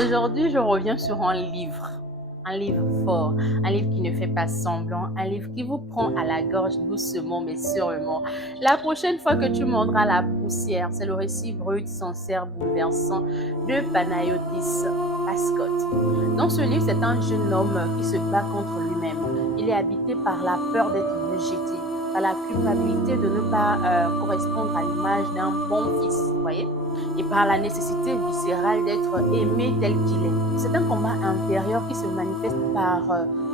Aujourd'hui, je reviens sur un livre fort, un livre qui ne fait pas semblant, un livre qui vous prend à la gorge doucement mais sûrement. La prochaine fois que tu mordras la poussière, c'est le récit brut, sincère, bouleversant de Panayotis Pascot. Dans ce livre, c'est un jeune homme qui se bat contre lui-même. Il est habité par la peur d'être rejeté, par la culpabilité de ne pas correspondre à l'image d'un bon fils, vous voyez, et par la nécessité viscérale d'être aimé tel qu'il est. C'est un combat intérieur qui se manifeste par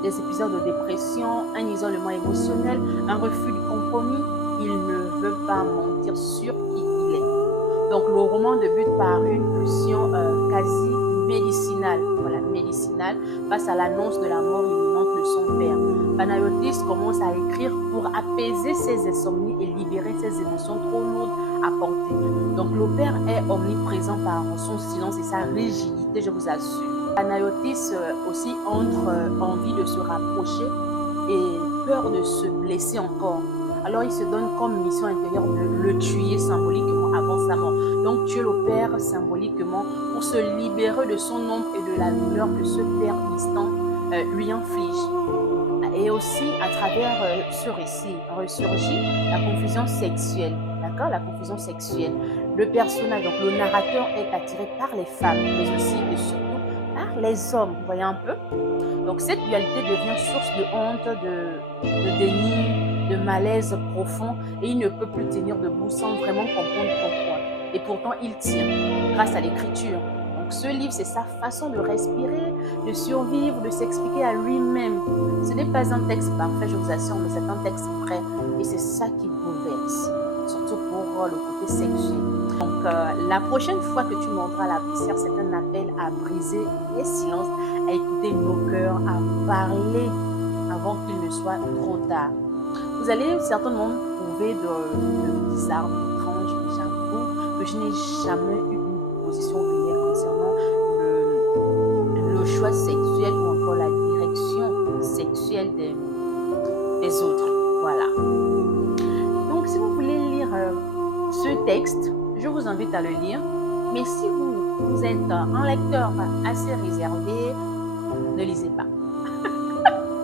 des épisodes de dépression, un isolement émotionnel, un refus du compromis. Il ne veut pas mentir sur qui il est. Donc le roman débute par une pulsion quasi médicinale, voilà, médicinale, face à l'annonce de la mort imminente de son père. Panayotis commence à écrire pour apaiser ses insomnies et libérer ses émotions trop lourdes à porter. Donc le père est omniprésent par son silence et sa rigidité, je vous assure. Panayotis aussi entre envie de se rapprocher et peur de se blesser encore. Alors il se donne comme mission intérieure de le tuer symboliquement avant sa mort. Donc tuer le père symboliquement pour se libérer de son ombre et de la douleur que ce père distant lui inflige. Et aussi, à travers ce récit, ressurgit la confusion sexuelle. D'accord? La confusion sexuelle. Le personnage, donc le narrateur, est attiré par les femmes, mais aussi et surtout par les hommes. Vous voyez un peu? Donc cette dualité devient source de honte, de déni, de malaise profond, et il ne peut plus tenir debout sans vraiment comprendre pourquoi. Et pourtant, il tient grâce à l'écriture. Donc ce livre, c'est sa façon de respirer, de survivre, de s'expliquer à lui-même. Ce n'est pas un texte parfait, je vous assure, mais c'est un texte prêt. Et c'est ça qui bouleverse, surtout pour le côté sexuel. Donc la prochaine fois que tu mordras la poussière, c'est un appel à briser les silences, à écouter nos cœurs, à parler avant qu'il ne soit trop tard. Vous allez certainement trouver de bizarre, d'étrange, mais j'avoue que je n'ai jamais eu une position réelle concernant le choix sexuel ou encore la direction sexuelle des autres. Voilà. Donc, si vous voulez lire ce texte, je vous invite à le lire. Mais si vous êtes un lecteur assez réservé, ne lisez pas.